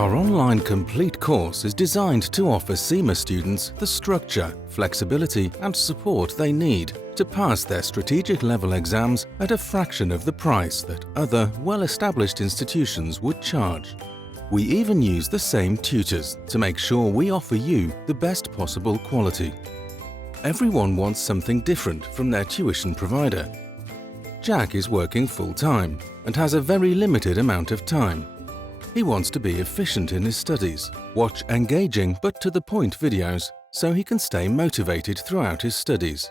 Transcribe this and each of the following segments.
Our online complete course is designed to offer CIMA students the structure, flexibility and support they need to pass their strategic level exams at a fraction of the price that other well-established institutions would charge. We even use the same tutors to make sure we offer you the best possible quality. Everyone wants something different from their tuition provider. Jack is working full-time and has a very limited amount of time. He wants to be efficient in his studies, watch engaging but to the point videos so he can stay motivated throughout his studies.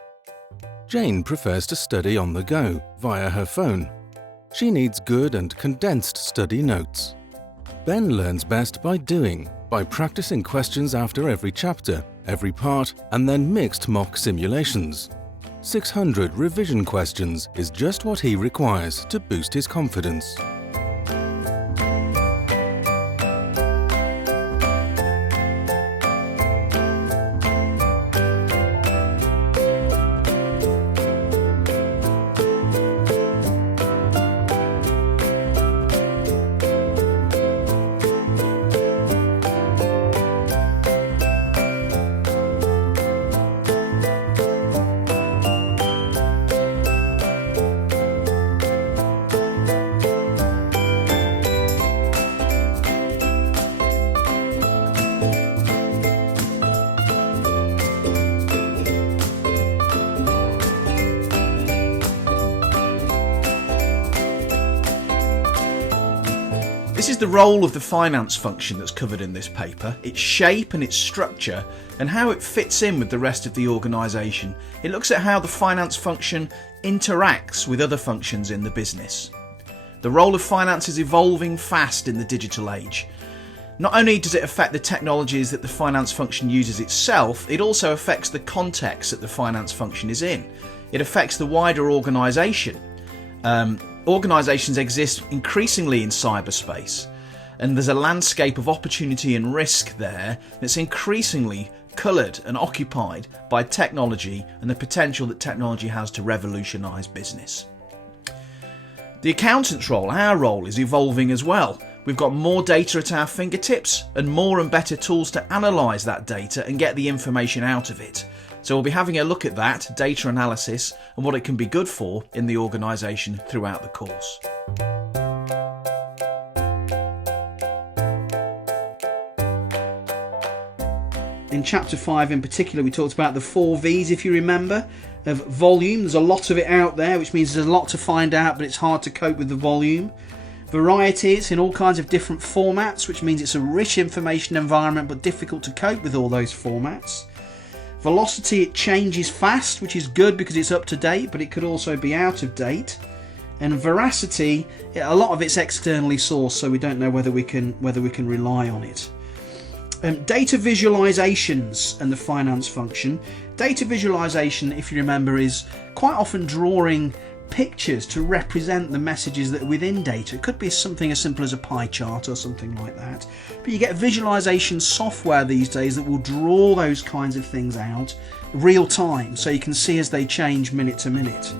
Jane prefers to study on the go via her phone. She needs good and condensed study notes. Ben learns best by doing, by practicing questions after every chapter, every part, and then mixed mock simulations. 600 revision questions is just what he requires to boost his confidence. This is the role of the finance function that's covered in this paper, its shape and its structure, and how it fits in with the rest of the organisation. It looks at how the finance function interacts with other functions in the business. The role of finance is evolving fast in the digital age. Not only does it affect the technologies that the finance function uses itself, it also affects the context that the finance function is in. It affects the wider organisation. Organisations exist increasingly in cyberspace, and there's a landscape of opportunity and risk there that's increasingly coloured and occupied by technology and the potential that technology has to revolutionise business. The accountant's role, our role, is evolving as well. We've got more data at our fingertips and more and better tools to analyse that data and get the information out of it. So we'll be having a look at that, data analysis, and what it can be good for in the organisation throughout the course. In Chapter 5 in particular, we talked about the 4 V's, if you remember, of volume. There's a lot of it out there, which means there's a lot to find out, but it's hard to cope with the volume. Varieties in all kinds of different formats, which means it's a rich information environment, but difficult to cope with all those formats. Velocity, it changes fast, which is good because it's up to date, but it could also be out of date. And veracity, a lot of it's externally sourced, so we don't know whether we can rely on it. Data visualizations and the finance function. Data visualization, if you remember, is quite often drawing pictures to represent the messages that are within data. It could be something as simple as a pie chart or something like that. But you get visualization software these days that will draw those kinds of things out real time, so you can see as they change minute to minute.